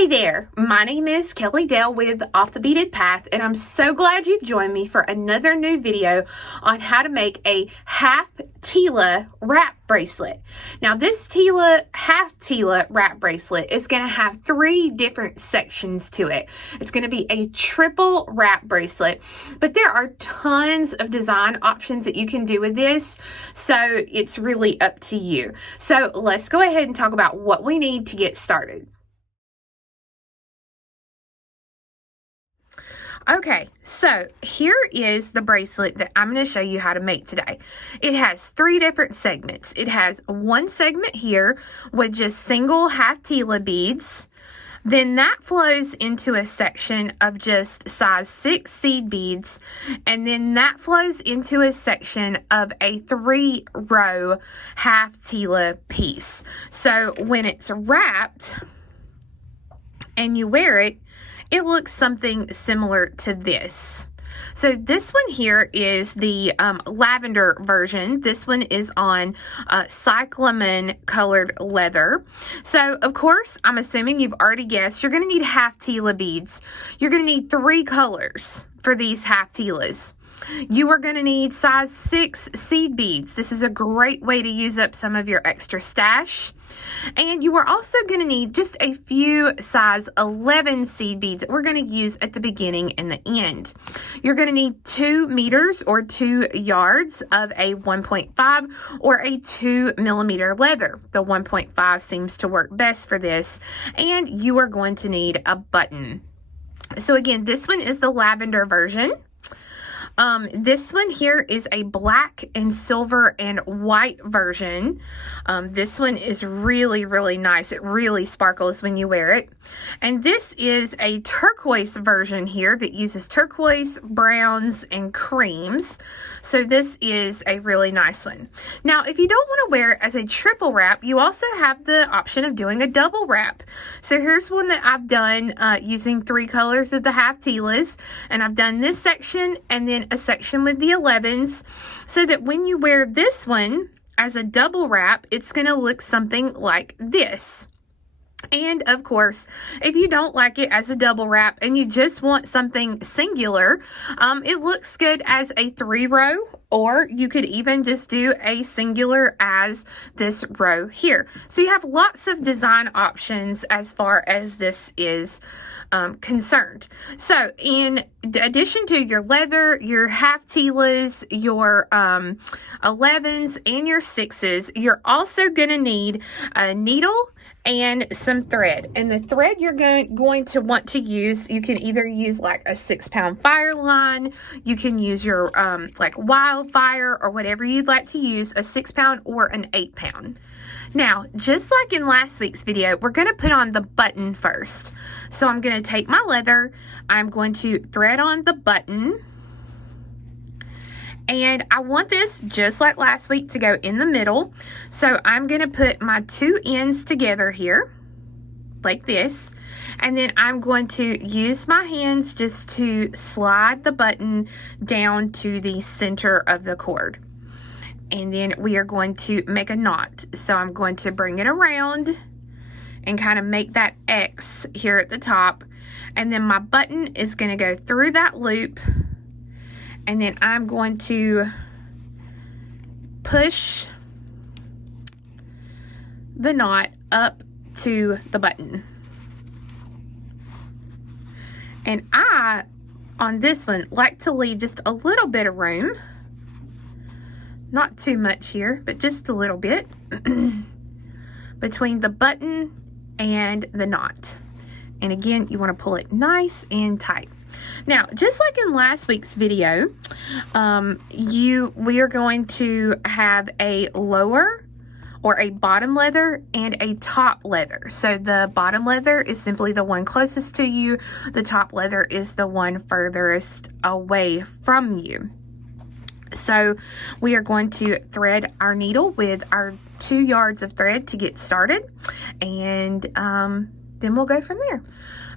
Hey there, my name is Kelly Dale with Off the Beaded Path, and I'm so glad you've joined me for another new video on how to make a half Tila wrap bracelet. Now this half Tila wrap bracelet is going to have 3 different sections to it. It's going to be a triple wrap bracelet, but there are tons of design options that you can do with this, so it's really up to you. So let's go ahead and talk about what we need to get started. Okay, so here is the bracelet that I'm going to show you how to make today. It has 3 different segments. It has one segment here with just single half Tila beads. Then that flows into a section of just size 6 seed beads. And then that flows into a section of a 3-row half Tila piece. So when it's wrapped and you wear it, it looks something similar to this. So this one here is the lavender version. This one is on cyclamen colored leather. So of course, I'm assuming you've already guessed, you're going to need half Tila beads. You're going to need 3 colors for these half Tilas. You are going to need size 6 seed beads. This is a great way to use up some of your extra stash. And you are also going to need just a few size 11 seed beads that we're going to use at the beginning and the end. You're going to need 2 meters or 2 yards of a 1.5 or a 2 millimeter leather. The 1.5 seems to work best for this. And you are going to need a button. So again, this one is the lavender version. This one here is a black and silver and white version. This one is really, really nice. It really sparkles when you wear it. And this is a turquoise version here that uses turquoise, browns, and creams. So this is a really nice one. Now, if you don't want to wear it as a triple wrap, you also have the option of doing a double wrap. So here's one that I've done using 3 colors of the half Tilas. And I've done this section and then a section with the 11s, so that when you wear this one as a double wrap, it's going to look something like this. And of course, if you don't like it as a double wrap and you just want something singular, it looks good as a 3-row, or you could even just do a singular as this row here. So you have lots of design options as far as this is concerned. So in addition to your leather, your half Tilas, your 11s, and your 6s, you're also going to need a needle and some thread. And the thread you're going to want to use, you can either use like a 6-pound fire line, you can use your like Wildfire or whatever you'd like to use, a 6-pound or an 8-pound. Now, just like in last week's video, we're going to put on the button first. So I'm going to take my leather, I'm going to thread on the button, and I want this, just like last week, to go in the middle. So I'm going to put my 2 ends together here, like this. And then I'm going to use my hands just to slide the button down to the center of the cord. And then we are going to make a knot. So I'm going to bring it around and kind of make that X here at the top. And then my button is going to go through that loop. And then I'm going to push the knot up to the button. And I, on this one, like to leave just a little bit of room. Not too much here, but just a little bit between the button and the knot. And again, you want to pull it nice and tight. Now, just like in last week's video, we are going to have a lower or a bottom leather and a top leather. So the bottom leather is simply the one closest to you. The top leather is the one furthest away from you. So we are going to thread our needle with our 2 yards of thread to get started, and then we'll go from there.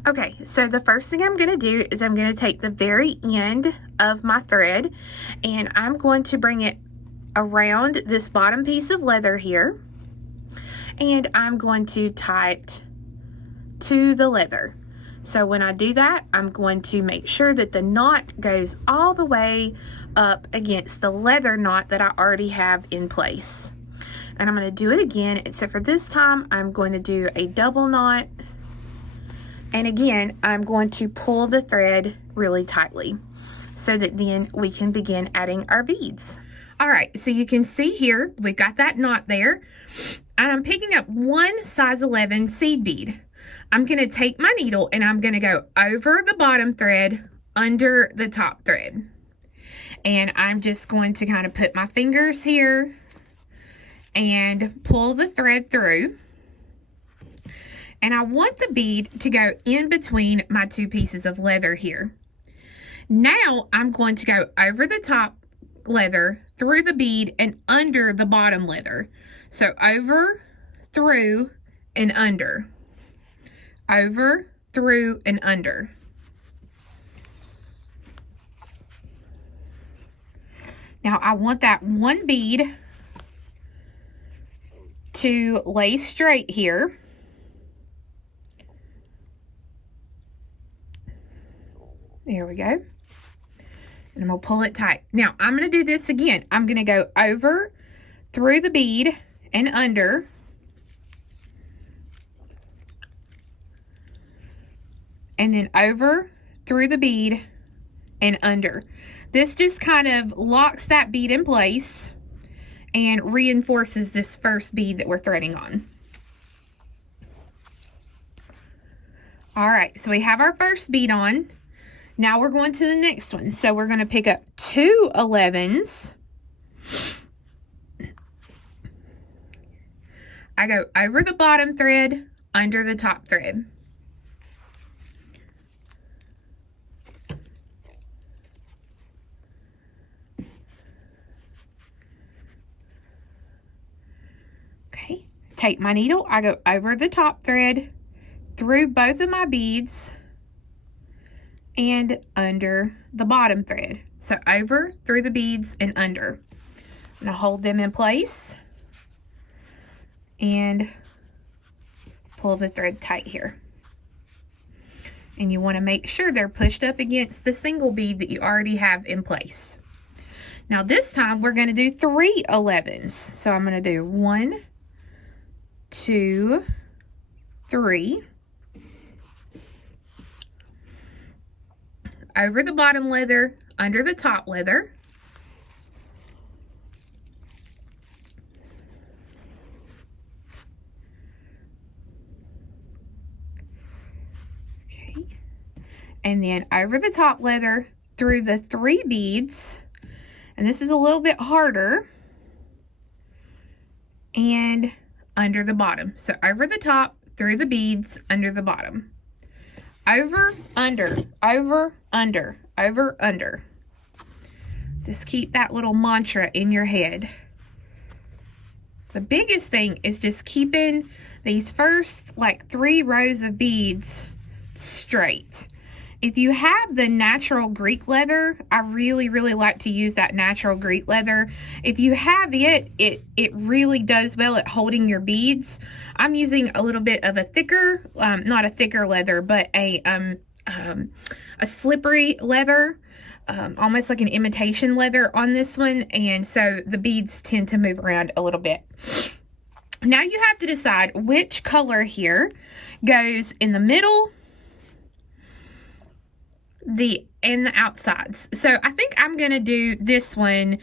Okay, so the first thing I'm going to do is I'm going to take the very end of my thread, and I'm going to bring it around this bottom piece of leather here, and I'm going to tie it to the leather. So when I do that, I'm going to make sure that the knot goes all the way up against the leather knot that I already have in place. And I'm going to do it again, except for this time I'm going to do a double knot. And again, I'm going to pull the thread really tightly so that then we can begin adding our beads. All right, so you can see here, we've got that knot there. And I'm picking up one size 11 seed bead. I'm going to take my needle and I'm going to go over the bottom thread, under the top thread. And I'm just going to kind of put my fingers here and pull the thread through. And I want the bead to go in between my two pieces of leather here. Now I'm going to go over the top leather, through the bead, and under the bottom leather. So over, through, and under. Over, through, and under. Now I want that one bead to lay straight here. There we go. And I'm going to pull it tight. Now I'm going to do this again. I'm going to go over, through the bead, and under. And then over, through the bead, and under. This just kind of locks that bead in place and reinforces this first bead that we're threading on. All right, so we have our first bead on. Now we're going to the next one. So we're going to pick up 2 11s. I go over the bottom thread, under the top thread. Okay, take my needle, I go over the top thread, through both of my beads, and under the bottom thread. So over, through the beads, and under. I'm going to hold them in place and pull the thread tight here. And you want to make sure they're pushed up against the single bead that you already have in place. Now this time we're going to do 3 11s. So I'm going to do 1, 2, 3. Over the bottom leather, under the top leather. Okay. And then over the top leather, through the 3 beads. And this is a little bit harder. And under the bottom. So over the top, through the beads, under the bottom. Over, under, over, under, over, under. Just keep that little mantra in your head. The biggest thing is just keeping these first like 3 rows of beads straight. If you have the natural Greek leather, I really like to use that natural Greek leather. If you have it really does well at holding your beads. I'm using a little bit of a thicker, not a thicker leather, but a slippery leather, almost like an imitation leather on this one. And so the beads tend to move around a little bit. Now you have to decide which color here goes in the middle, and the outsides. So I think I'm going to do this one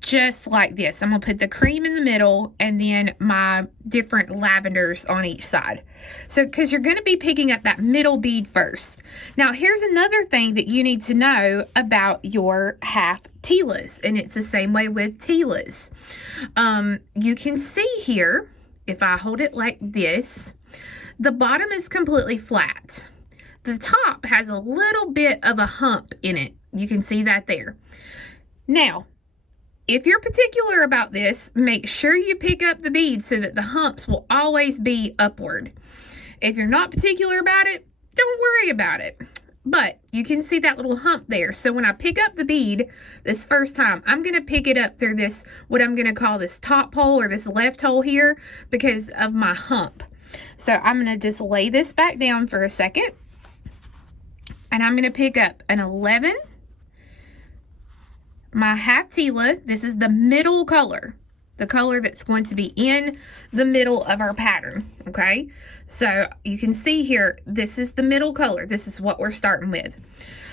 just like this. I'm going to put the cream in the middle and then my different lavenders on each side. So because you're going to be picking up that middle bead first. Now here's another thing that you need to know about your half Tilas, and it's the same way with Tilas. You can see here, if I hold it like this, the bottom is completely flat. The top has a little bit of a hump in it. You can see that there. Now, if you're particular about this, make sure you pick up the beads so that the humps will always be upward. If you're not particular about it, don't worry about it. But you can see that little hump there. So when I pick up the bead this first time, I'm going to pick it up through this, what I'm going to call this top hole or this left hole here because of my hump. So I'm going to just lay this back down for a second. And I'm going to pick up an 11, my half Tila. This is the middle color, the color that's going to be in the middle of our pattern, okay? So you can see here, this is the middle color. This is what we're starting with.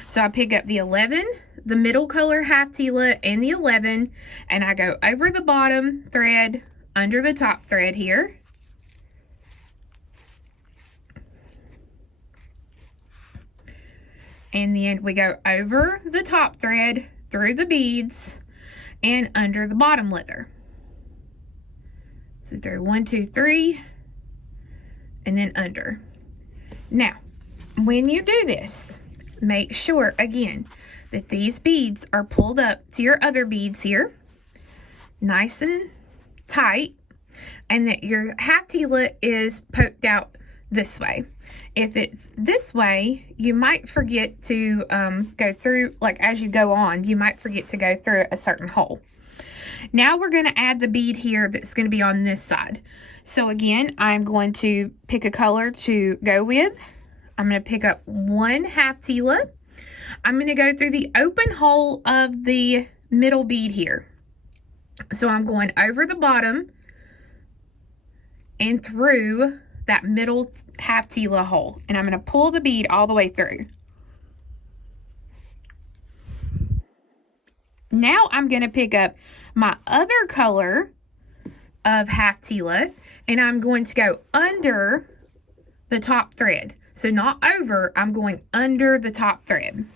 So I pick up the 11, the middle color half Tila, and the 11, and I go over the bottom thread, under the top thread here. And then we go over the top thread, through the beads, and under the bottom leather. So through 1, 2, 3, and then under. Now, when you do this, make sure, again, that these beads are pulled up to your other beads here, nice and tight, and that your half Tila is poked out this way. If it's this way, you might forget to go through, like as you go on, you might forget to go through a certain hole. Now we're going to add the bead here that's going to be on this side. So again, I'm going to pick a color to go with. I'm going to pick up one half Tila. I'm going to go through the open hole of the middle bead here. So I'm going over the bottom and through that middle half Tila hole, and I'm going to pull the bead all the way through. Now I'm going to pick up my other color of half Tila, and I'm going to go under the top thread. So not over, I'm going under the top thread.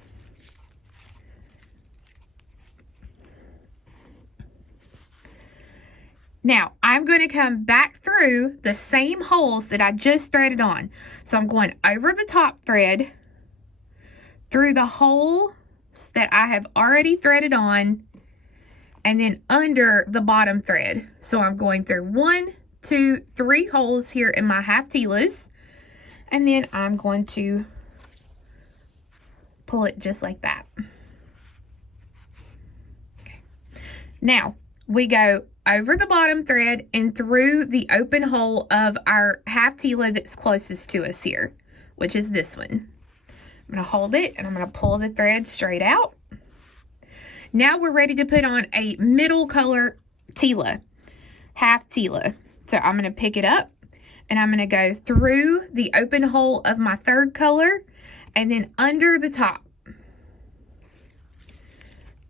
Now, I'm going to come back through the same holes that I just threaded on. So I'm going over the top thread, through the holes that I have already threaded on, and then under the bottom thread. So I'm going through 1, 2, 3 holes here in my half Tilas, and then I'm going to pull it just like that. Okay. Now, we go over the bottom thread and through the open hole of our half Tila that's closest to us here, which is this one. I'm going to hold it and I'm going to pull the thread straight out. Now we're ready to put on a middle color Tila, half Tila. So I'm going to pick it up and I'm going to go through the open hole of my third color and then under the top.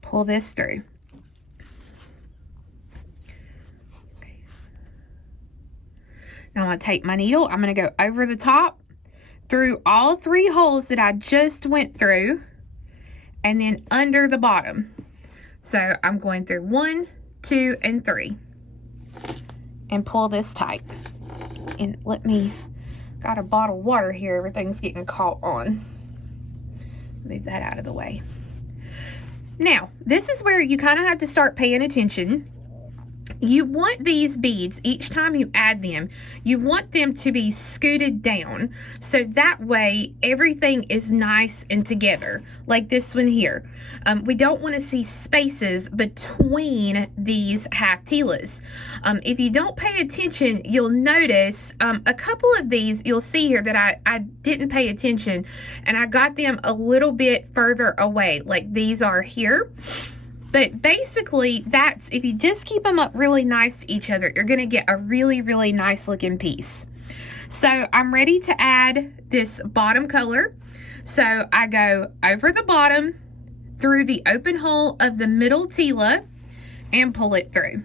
Pull this through. Now I'm going to take my needle, I'm going to go over the top, through all 3 holes that I just went through, and then under the bottom. So I'm going through 1, 2, and 3. And pull this tight. And got a bottle of water here, everything's getting caught on. Move that out of the way. Now, this is where you kind of have to start paying attention. You want these beads, each time you add them, you want them to be scooted down. So that way, everything is nice and together, like this one here. We don't want to see spaces between these half Tilas. If you don't pay attention, you'll notice a couple of these, you'll see here that I didn't pay attention, and I got them a little bit further away, like these are here. But basically, that's, if you just keep them up really nice to each other, you're going to get a really, really nice looking piece. So I'm ready to add this bottom color. So I go over the bottom, through the open hole of the middle Tila, and pull it through.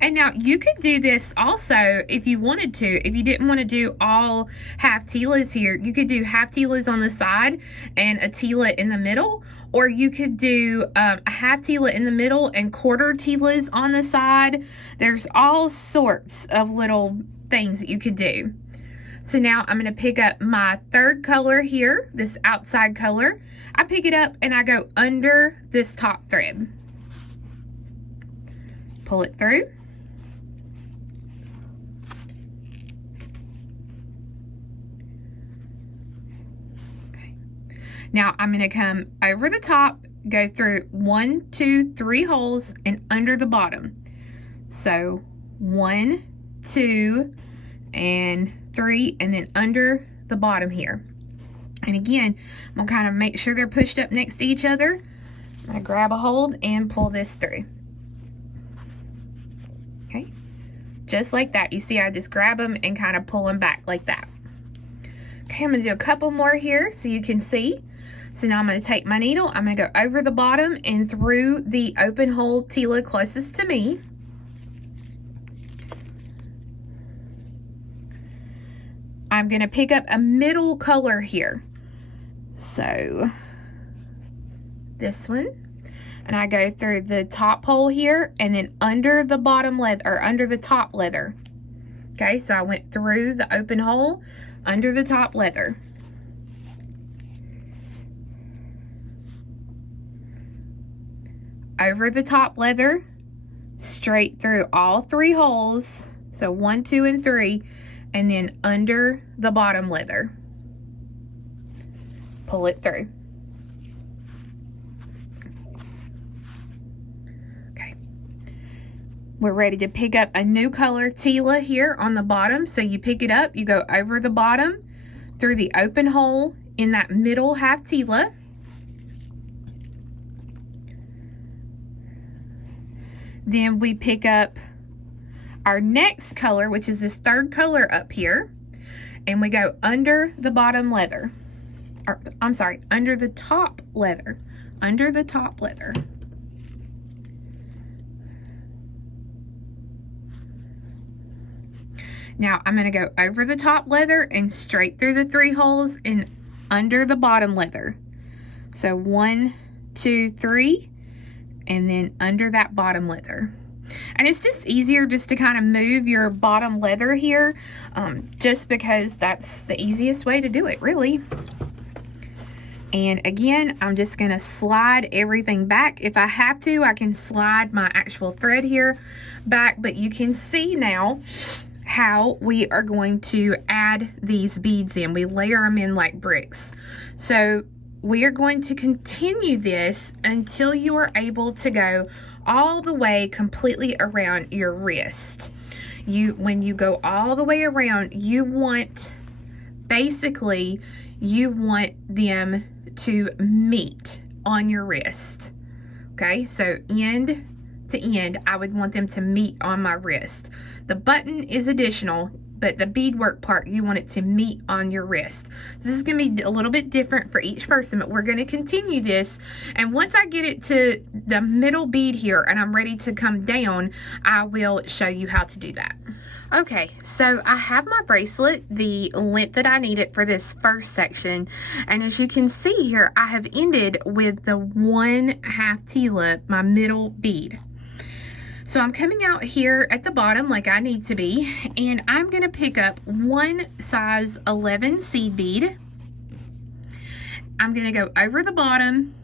And now you could do this also if you wanted to. If you didn't want to do all half Tilas here, you could do half Tilas on the side and a Tila in the middle. Or you could do a half Tila in the middle and quarter Tilas on the side. There's all sorts of little things that you could do. So now I'm going to pick up my third color here, this outside color. I pick it up and I go under this top thread. Pull it through. Now I'm going to come over the top, go through 1, 2, 3 holes and under the bottom. So 1, 2, and 3, and then under the bottom here. And again, I'm gonna kind of make sure they're pushed up next to each other. I'm gonna grab a hold and pull this through. Okay, just like that. You see, I just grab them and kind of pull them back like that. Okay, I'm gonna do a couple more here so you can see. So now I'm gonna take my needle, I'm gonna go over the bottom and through the open hole Tila closest to me. I'm gonna pick up a middle color here. So this one, and I go through the top hole here and then under the bottom leather, or under the top leather. Okay, so I went through the open hole, under the top leather. Over the top leather, straight through all 3 holes, so 1, 2, and 3, and then under the bottom leather. Pull it through. Okay. We're ready to pick up a new color Tila here on the bottom. So you pick it up, you go over the bottom, through the open hole in that middle half Tila. Then we pick up our next color, which is this 3rd color up here, and we go under the bottom leather. Or, I'm sorry, under the top leather. Under the top leather. Now I'm going to go over the top leather and straight through the 3 holes and under the bottom leather. So 1, 2, 3, and then under that bottom leather. And it's just easier just to kind of move your bottom leather here, just because that's the easiest way to do it, really. And again, I'm just going to slide everything back. If I have to, I can slide my actual thread here back, but you can see now how we are going to add these beads in. We layer them in like bricks. So we are going to continue this until you are able to go all the way completely around your wrist. When you go all the way around, you want them to meet on your wrist. Okay, so end to end, I would want them to meet on my wrist. The button is additional, but the beadwork part, you want it to meet on your wrist. So this is going to be a little bit different for each person, but we're going to continue this. And once I get it to the middle bead here and I'm ready to come down, I will show you how to do that. Okay, so I have my bracelet the length that I need it for this first section. And as you can see here, I have ended with the 1/2 Tila, my middle bead. So I'm coming out here at the bottom like I need to be, and I'm going to pick up 1 size 11 seed bead. I'm going to go over the bottom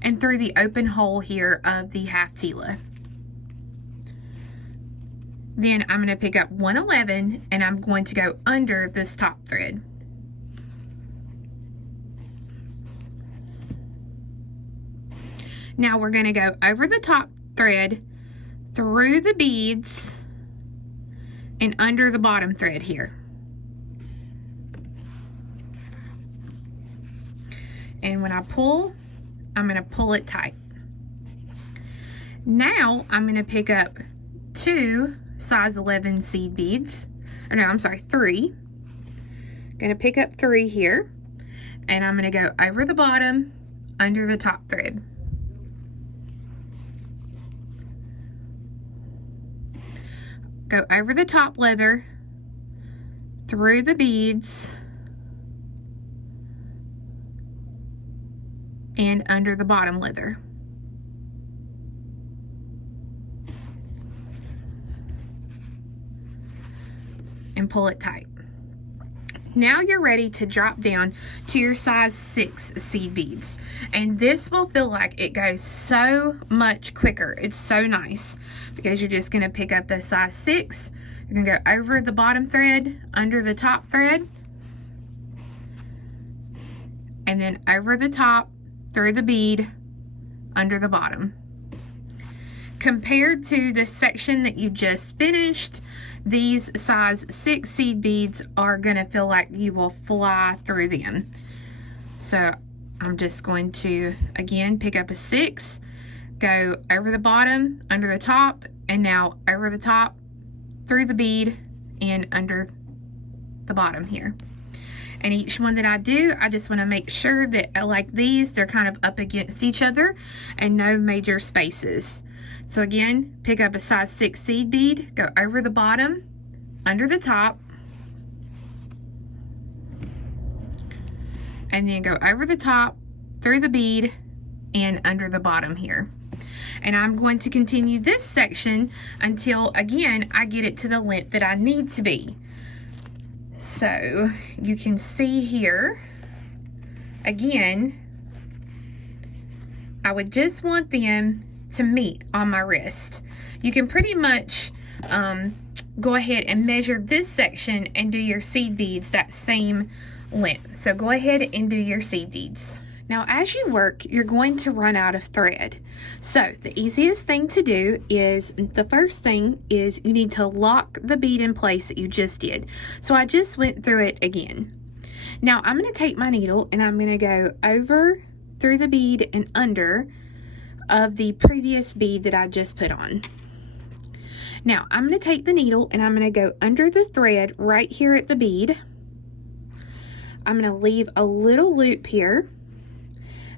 and through the open hole here of the 1/2 Tila. Then I'm going to pick up 111 and I'm going to go under this top thread. Now we're going to go over the top thread, through the beads, and under the bottom thread here. And when I pull, I'm going to pull it tight. Now I'm going to pick up 2 size 11 seed beads. Oh, no, I'm sorry, 3. I'm going to pick up 3 here, and I'm going to go over the bottom, under the top thread. Go over the top leather, through the beads, and under the bottom leather. And pull it tight. Now you're ready to drop down to your size 6 seed beads. And this will feel like it goes so much quicker. It's so nice because you're just going to pick up the size 6. You're going to go over the bottom thread, under the top thread, and then over the top, through the bead, under the bottom. Compared to the section that you just finished, these size 6 seed beads are going to feel like you will fly through them. So I'm just going to, again, pick up a 6, go over the bottom, under the top, and now over the top, through the bead, and under the bottom here. And each one that I do, I just want to make sure that, like these, they're kind of up against each other and no major spaces. So again, pick up a size 6 seed bead, go over the bottom, under the top, and then go over the top, through the bead, and under the bottom here. And I'm going to continue this section until, again, I get it to the length that I need to be. So you can see here, again, I would just want them to meet on my wrist. You can pretty much go ahead and measure this section and do your seed beads that same length. So go ahead and do your seed beads. Now, as you work, you're going to run out of thread. So the easiest thing to do is, the first thing is you need to lock the bead in place that you just did. So I just went through it again. Now I'm going to take my needle and I'm going to go over, through the bead, and under of the previous bead that I just put on. Now I'm going to take the needle and I'm going to go under the thread right here at the bead. I'm going to leave a little loop here,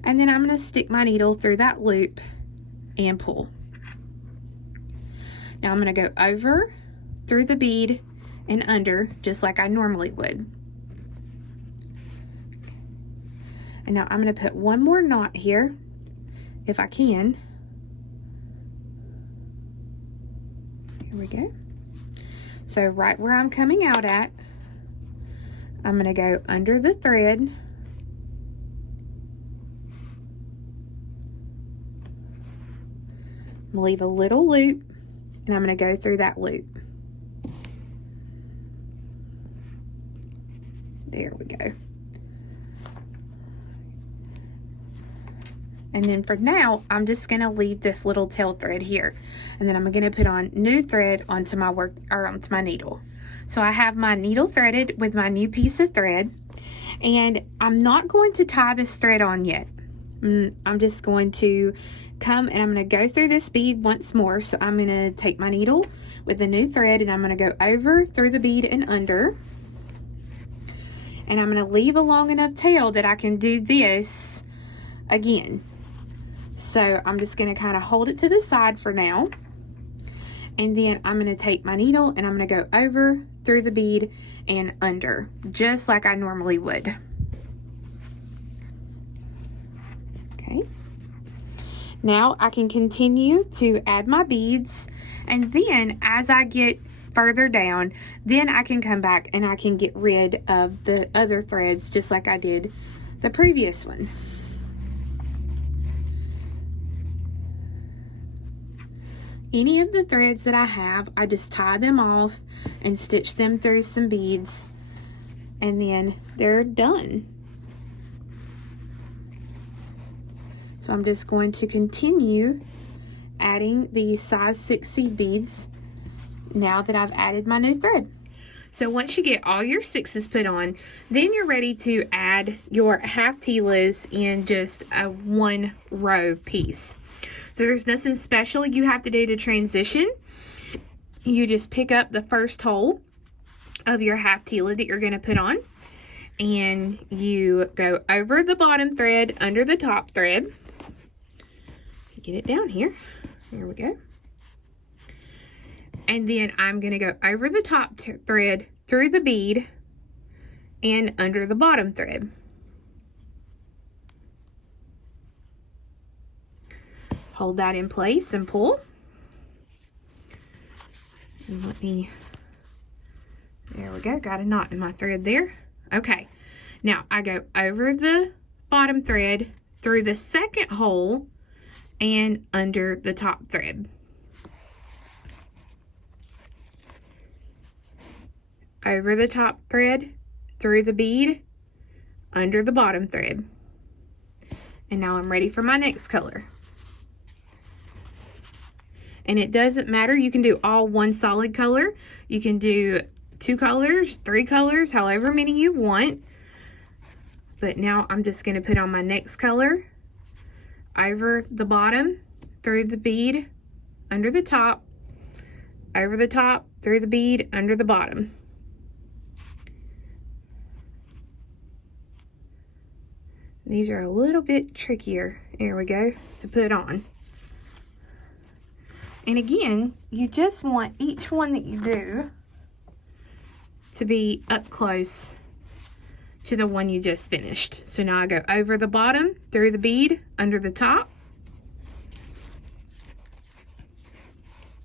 and then I'm going to stick my needle through that loop and pull. Now I'm going to go over, through the bead, and under, just like I normally would. And now I'm going to put one more knot here, if I can. Here we go. So right where I'm coming out at, I'm going to go under the thread, leave a little loop, and I'm going to go through that loop. There we go. And then for now, I'm just going to leave this little tail thread here, and then I'm going to put on new thread onto my onto my needle. So I have my needle threaded with my new piece of thread, and I'm not going to tie this thread on yet. I'm just going to come and I'm going to go through this bead once more. So I'm going to take my needle with the new thread and I'm going to go over, through the bead, and under. And I'm going to leave a long enough tail that I can do this again. So I'm just going to kind of hold it to the side for now. And then I'm going to take my needle and I'm going to go over, through the bead, and under, just like I normally would. Okay. Now I can continue to add my beads, and then as I get further down, then I can come back and I can get rid of the other threads just like I did the previous one. Any of the threads that I have, I just tie them off and stitch them through some beads, and then they're done. So I'm just going to continue adding the size 6 seed beads now that I've added my new thread. So once you get all your 6s put on, then you're ready to add your half Tilas in just a 1 row piece. So there's nothing special you have to do to transition. You just pick up the first hole of your half Tila that you're going to put on, and you go over the bottom thread, under the top thread. Get it down here. There we go. And then I'm going to go over the top thread, through the bead, and under the bottom thread. Hold that in place and pull. And there we go, got a knot in my thread there. Okay, now I go over the bottom thread, through the second hole, and under the top thread. Over the top thread, through the bead, under the bottom thread. And now I'm ready for my next color. And it doesn't matter. You can do all one solid color. You can do 2 colors, 3 colors, however many you want. But now I'm just going to put on my next color over the bottom, through the bead, under the top, over the top, through the bead, under the bottom. These are a little bit trickier, there we go, to put on. And again, you just want each one that you do to be up close to the one you just finished. So now I go over the bottom, through the bead, under the top,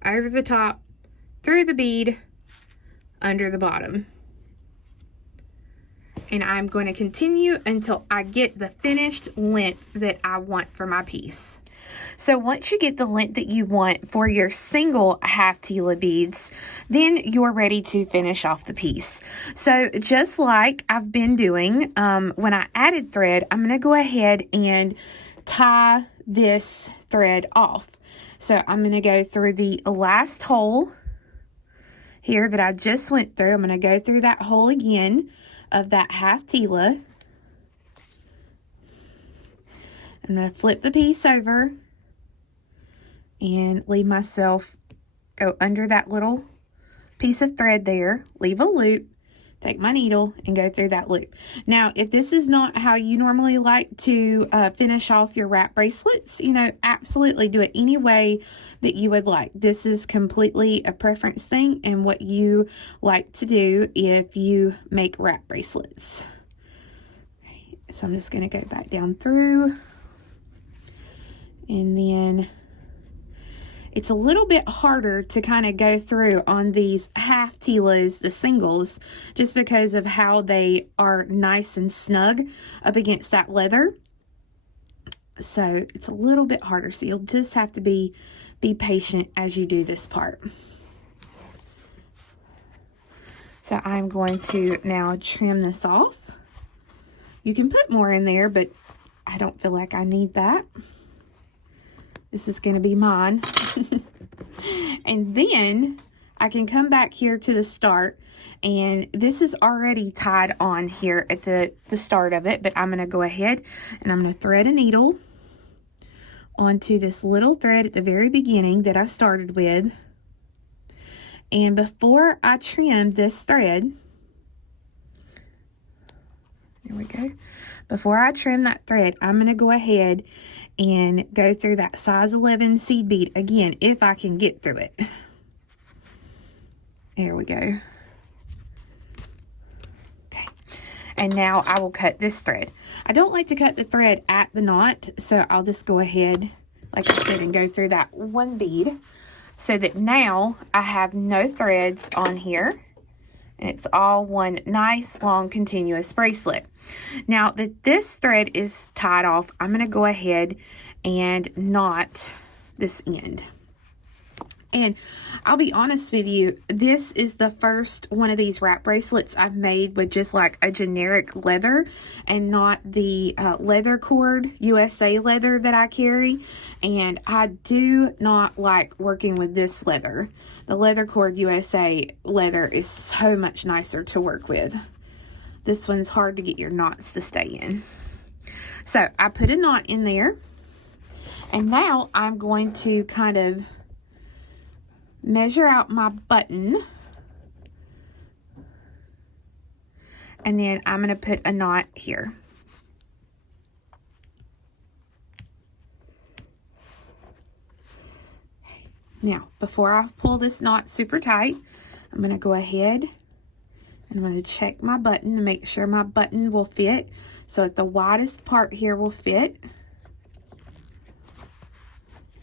over the top, through the bead, under the bottom. And I'm going to continue until I get the finished length that I want for my piece. So once you get the length that you want for your single half Tila beads, then you're ready to finish off the piece. So just like I've been doing, when I added thread, I'm going to go ahead and tie this thread off. So I'm going to go through the last hole here that I just went through. I'm going to go through that hole again of that half Tila. I'm going to flip the piece over and leave myself, go under that little piece of thread there, leave a loop, take my needle and go through that loop. Now, if this is not how you normally like to finish off your wrap bracelets, you know, absolutely do it any way that you would like. This is completely a preference thing and what you like to do if you make wrap bracelets. So I'm just going to go back down through, and then it's a little bit harder to kind of go through on these half Tilas, the singles, just because of how they are nice and snug up against that leather. So it's a little bit harder. So you'll just have to be patient as you do this part. So I'm going to now trim this off. You can put more in there, but I don't feel like I need that. This is going to be mine. And then I can come back here to the start, and this is already tied on here at the start of it, but I'm going to go ahead and I'm going to thread a needle onto this little thread at the very beginning that I started with. And before I trim this thread, there we go. Before I trim that thread, I'm going to go ahead and go through that size 11 seed bead again, if I can get through it. There we go. Okay. And now I will cut this thread. I don't like to cut the thread at the knot, so I'll just go ahead, like I said, and go through that one bead so that now I have no threads on here. And it's all one nice, long, continuous bracelet. Now that this thread is tied off, I'm going to go ahead and knot this end. And I'll be honest with you, this is the first one of these wrap bracelets I've made with just like a generic leather and not the leather cord USA leather that I carry. And I do not like working with this leather. The leather cord USA leather is so much nicer to work with. This one's hard to get your knots to stay in. So I put a knot in there, and now I'm going to kind of measure out my button, and then I'm going to put a knot here. Now, before I pull this knot super tight, I'm going to go ahead and I'm going to check my button to make sure my button will fit. So at the widest part here will fit.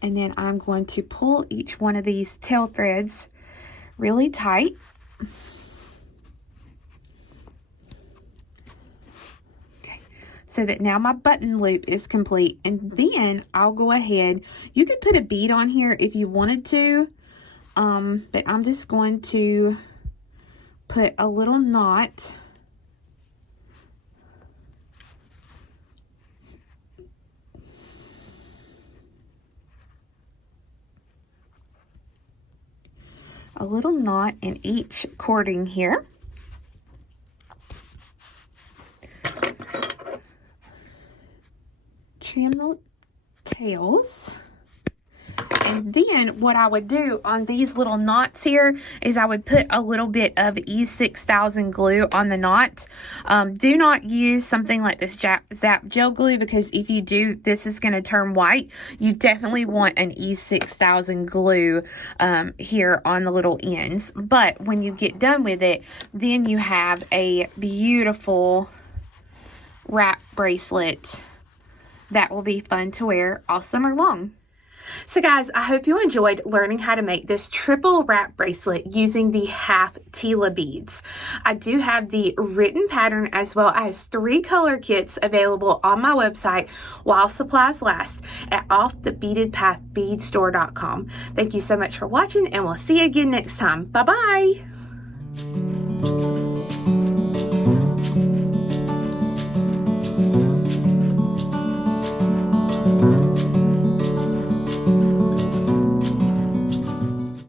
And then I'm going to pull each one of these tail threads really tight. Okay, so that now my button loop is complete. And then I'll go ahead, you could put a bead on here if you wanted to, but I'm just going to put a little knot . a little knot in each cording here. Trim the tails. And then what I would do on these little knots here is I would put a little bit of E6000 glue on the knot. Do not use something like this Zap Gel glue, because if you do, this is going to turn white. You definitely want an E6000 glue here on the little ends. But when you get done with it, then you have a beautiful wrap bracelet that will be fun to wear all summer long. So guys, I hope you enjoyed learning how to make this triple wrap bracelet using the half Tila beads. I do have the written pattern as well as 3 color kits available on my website while supplies last at offthebeadedpath beadstore.com. Thank you so much for watching, and we'll see you again next time. Bye-bye!